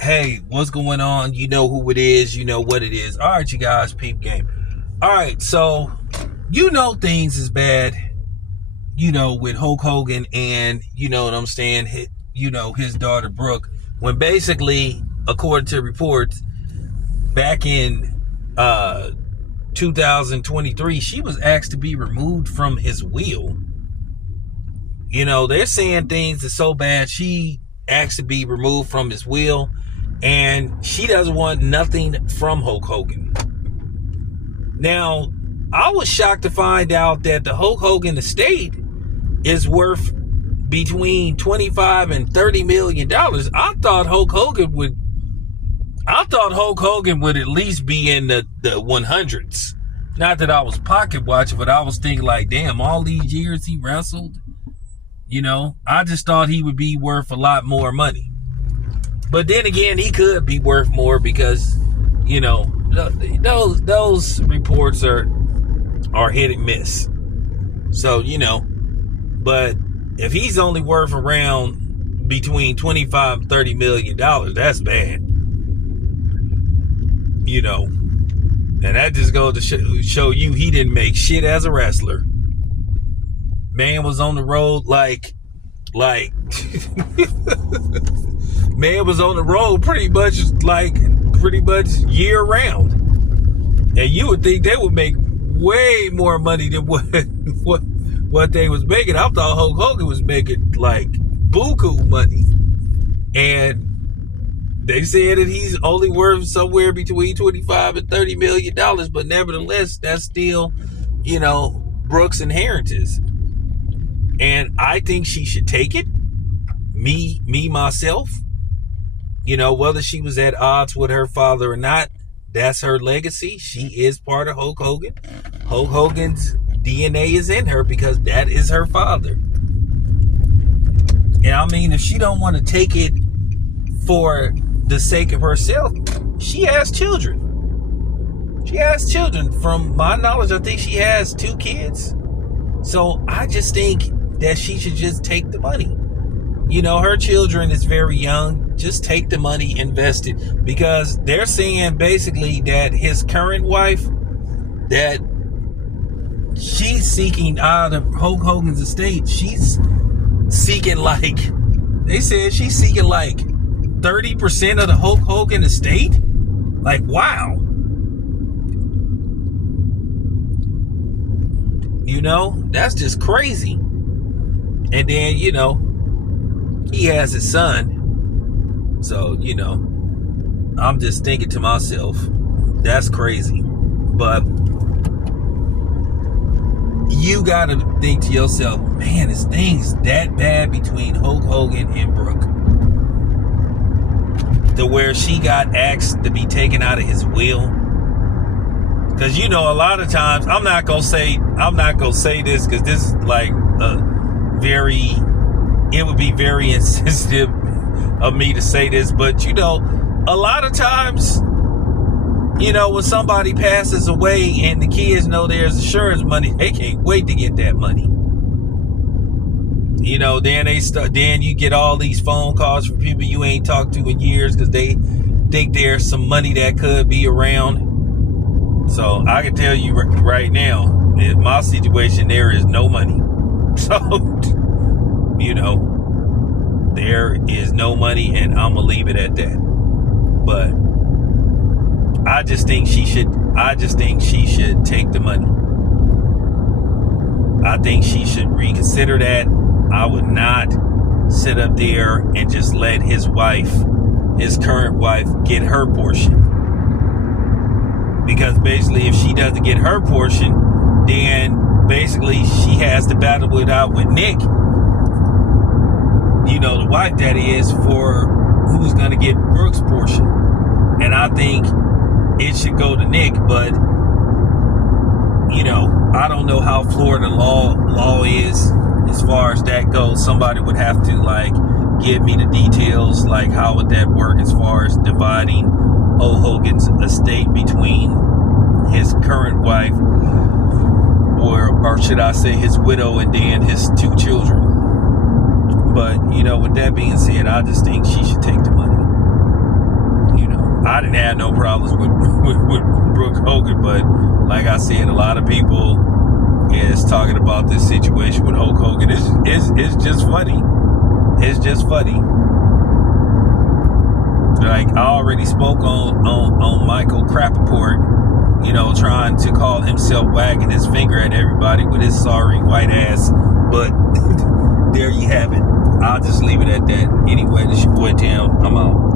Hey, what's going on? You know who it is. You know what it is. All right, you guys, peep game. All right, so things is bad, with Hulk Hogan and, you know what I'm saying, his daughter Brooke, when basically, according to reports, back in 2023, she was asked to be removed from his will. They're saying things that's so bad, she asked to be removed from his will, and she doesn't want nothing from Hulk Hogan. Now, I was shocked to find out that the Hulk Hogan estate is worth between $25 and $30 million. I thought Hulk Hogan would at least be in the 100s. Not that I was pocket watching, but I was thinking like, damn, all these years he wrestled. I just thought he would be worth a lot more money. But then again, he could be worth more because, those reports are hit and miss. So, but if he's only worth around between $25 and $30 million, that's bad. And that just goes to show you he didn't make shit as a wrestler. Man was on the road like man was on the road pretty much year round. And you would think they would make way more money than what they was making. I thought Hulk Hogan was making like buku money. And they said that he's only worth somewhere between $25 and $30 million, but nevertheless, that's still, Brooke's inheritance. And I think she should take it. Me, myself. Whether she was at odds with her father or not, that's her legacy. She is part of Hulk Hogan. Hulk Hogan's DNA is in her because that is her father. And I mean, if she don't want to take it for the sake of herself, she has children. From my knowledge, I think she has 2 kids. So I just think that she should just take the money. Her children is very young. Just take the money, invest it. Because they're saying basically that his current wife, that she's seeking out of Hulk Hogan's estate. She's seeking they said she's seeking 30% of the Hulk Hogan estate. Wow. That's just crazy. And then, he has his son. So, I'm just thinking to myself, that's crazy. But you gotta think to yourself, man, is things that bad between Hulk Hogan and Brooke? To where she got asked to be taken out of his will. Because a lot of times, I'm not gonna say this because this is it would be very insensitive of me to say this, but a lot of times, when somebody passes away and the kids know there's insurance money, they can't wait to get that money. Then you get all these phone calls from people you ain't talked to in years because they think there's some money that could be around. So I can tell you right now, in my situation, there is no money. So, there is no money, and I'm gonna leave it at that. But I just think she should take the money. I think she should reconsider that. I would not sit up there and just let his current wife, get her portion. Because basically, if she doesn't get her portion, then basically she has to battle it out with Nick. The wife that is, for who's going to get Brooke's portion. And I think it should go to Nick, but, I don't know how Florida law is as far as that goes. Somebody would have to, give me the details, how would that work as far as dividing Hulk Hogan's estate between his current wife, or should I say his widow, and then his 2 children. But, with that being said, I just think she should take the money. have no problems with Brook Hogan, but like I said, a lot of people is talking about this situation with Hulk Hogan. It's just funny. It's just funny. Like, I already spoke on Michael Rappaport, you know, trying to call himself wagging his finger at everybody with his sorry white ass. But there you have it. I'll just leave it at that. Anyway, this your boy Tim. I'm out.